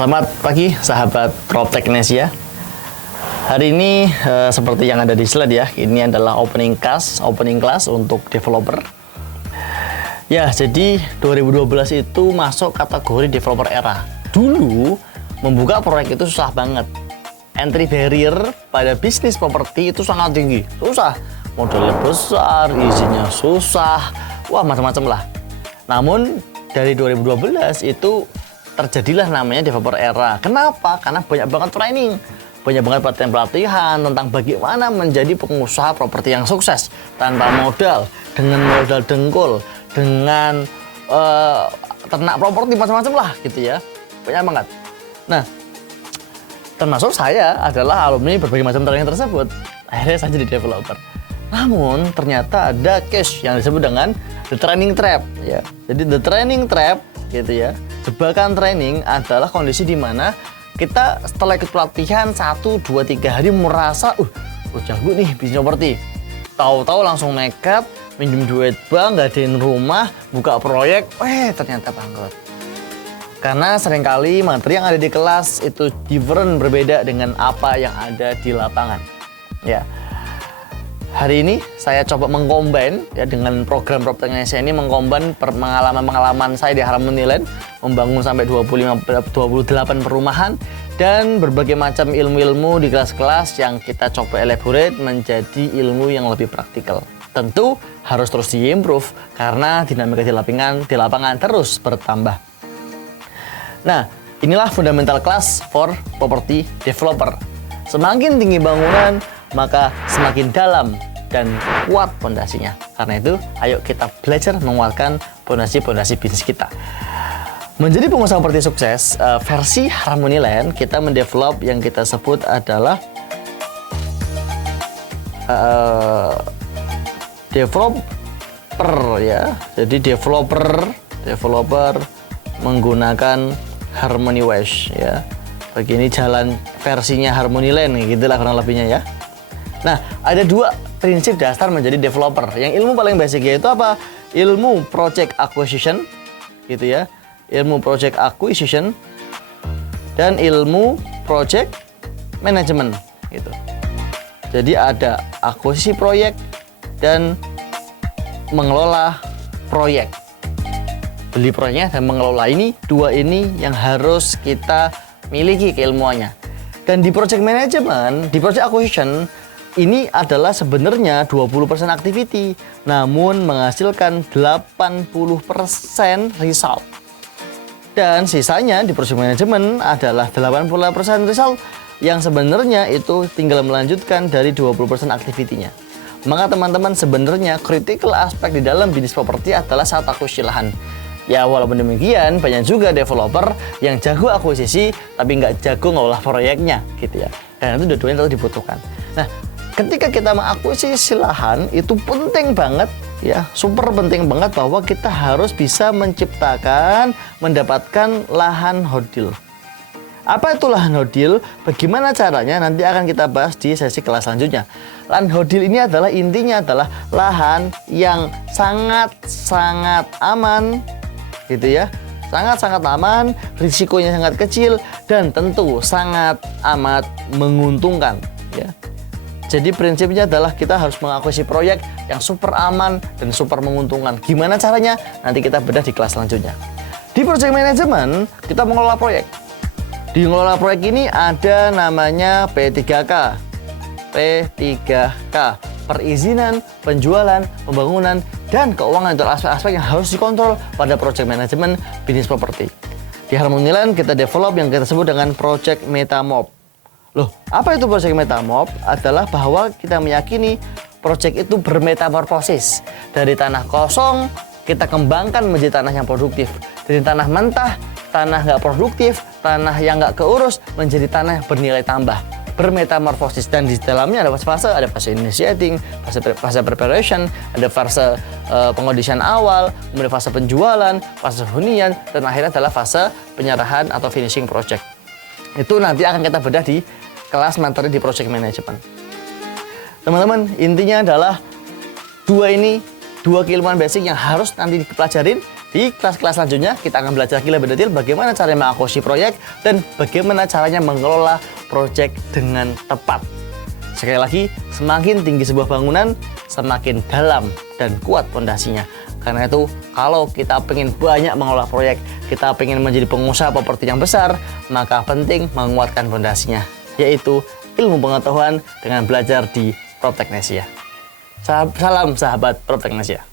Selamat pagi sahabat PropTechnesia. Hari ini seperti yang ada di slide ya, ini adalah opening class untuk developer. Ya, jadi 2012 itu masuk kategori developer era. Dulu membuka proyek itu susah banget. Entry barrier pada bisnis properti itu sangat tinggi. Susah, modalnya besar, izinnya susah, wah macam-macam lah. Namun dari 2012 itu terjadilah namanya developer era. Kenapa? Karena banyak banget training, banyak banget pelatihan tentang bagaimana menjadi pengusaha properti yang sukses tanpa modal, dengan modal dengkul, dengan ternak properti macam-macam lah gitu ya. Banyak banget. Nah, termasuk saya adalah alumni berbagai macam training tersebut. Akhirnya saya jadi developer. Namun ternyata ada case yang disebut dengan the training trap ya. Jadi the training trap gitu ya. Jebakan training adalah kondisi di mana kita setelah ikut pelatihan 1, 2, 3 hari merasa jago nih bisnis properti. Tahu-tahu langsung nekat minjem duit bank, ngadain rumah, buka proyek, ternyata bangkrut. Karena seringkali materi yang ada di kelas itu different, berbeda dengan apa yang ada di lapangan. Ya. Hari ini saya coba mengcombine ya dengan program PropTechnesia ini, mengcombine pengalaman saya di Harmony Land, membangun sampai 28 perumahan dan berbagai macam ilmu-ilmu di kelas-kelas yang kita coba elaborate menjadi ilmu yang lebih praktikal. Tentu harus terus diimprove karena dinamika di lapangan terus bertambah. Nah, inilah fundamental class for property developer. Semakin tinggi bangunan, maka semakin dalam dan kuat pondasinya. Karena itu, ayo kita belajar menguatkan pondasi-pondasi bisnis kita. Menjadi pengusaha properti sukses, versi Harmony Land, kita mendevelop yang kita sebut adalah developer ya. Jadi developer menggunakan Harmony West ya. Begini jalan versinya Harmony Land, gitulah kurang lebihnya ya. Nah, ada dua prinsip dasar menjadi developer. Yang ilmu paling basic yaitu apa? Ilmu project acquisition, gitu ya. Ilmu project acquisition dan ilmu project management, gitu. Jadi ada akuisisi proyek dan mengelola proyek. Beli proyeknya dan mengelola, ini dua ini yang harus kita miliki keilmuannya. Dan di project management, di project acquisition, ini adalah sebenarnya 20% activity, namun menghasilkan 80% result. Dan sisanya di project management adalah 80% result yang sebenarnya itu tinggal melanjutkan dari 20% activity-nya. Maka teman-teman, sebenarnya critical aspek di dalam bisnis properti adalah saat akuisisi lahan. Ya, walaupun demikian banyak juga developer yang jago akuisisi tapi nggak jago ngolah proyeknya gitu ya. Dan itu dua-duanya tetap dibutuhkan. Nah, ketika kita mengakuisisi lahan itu penting banget ya, super penting banget bahwa kita harus bisa mendapatkan lahan hodil. Apa itu lahan hodil? Bagaimana caranya? Nanti akan kita bahas di sesi kelas selanjutnya. Lahan hodil ini adalah intinya adalah lahan yang sangat-sangat aman gitu ya, sangat-sangat aman, risikonya sangat kecil dan tentu sangat amat menguntungkan ya. Jadi prinsipnya adalah kita harus mengakuisisi proyek yang super aman dan super menguntungkan. Gimana caranya? Nanti kita bedah di kelas selanjutnya. Di project management kita mengelola proyek. Di mengelola proyek ini ada namanya P3K. P3K, perizinan, penjualan, pembangunan, dan keuangan. Itu aspek-aspek yang harus dikontrol pada project management bisnis properti. Di Harmony Land kita develop yang kita sebut dengan project metamorph. Loh, apa itu project metamorph? Adalah bahwa kita meyakini project itu bermetamorfosis. Dari tanah kosong kita kembangkan menjadi tanah yang produktif. Dari tanah mentah, tanah nggak produktif, tanah yang nggak keurus menjadi tanah yang bernilai tambah. Bermetamorfosis, dan di dalamnya ada fase initiating, fase preparation, ada fase pengondisian awal, kemudian fase penjualan, fase hunian, dan akhirnya adalah fase penyerahan atau finishing project. Itu nanti akan kita bedah di kelas materi di project management. Teman-teman, intinya adalah dua keilmuan basic yang harus nanti dipelajarin Di kelas-kelas selanjutnya kita akan belajar lebih detail bagaimana cara mengakuisisi proyek dan bagaimana caranya mengelola proyek dengan tepat. Sekali lagi, semakin tinggi sebuah bangunan, semakin dalam dan kuat fondasinya. Karena itu, kalau kita ingin banyak mengelola proyek, kita ingin menjadi pengusaha properti yang besar, maka penting menguatkan fondasinya, yaitu ilmu pengetahuan dengan belajar di Propteknesia. Salam sahabat Propteknesia.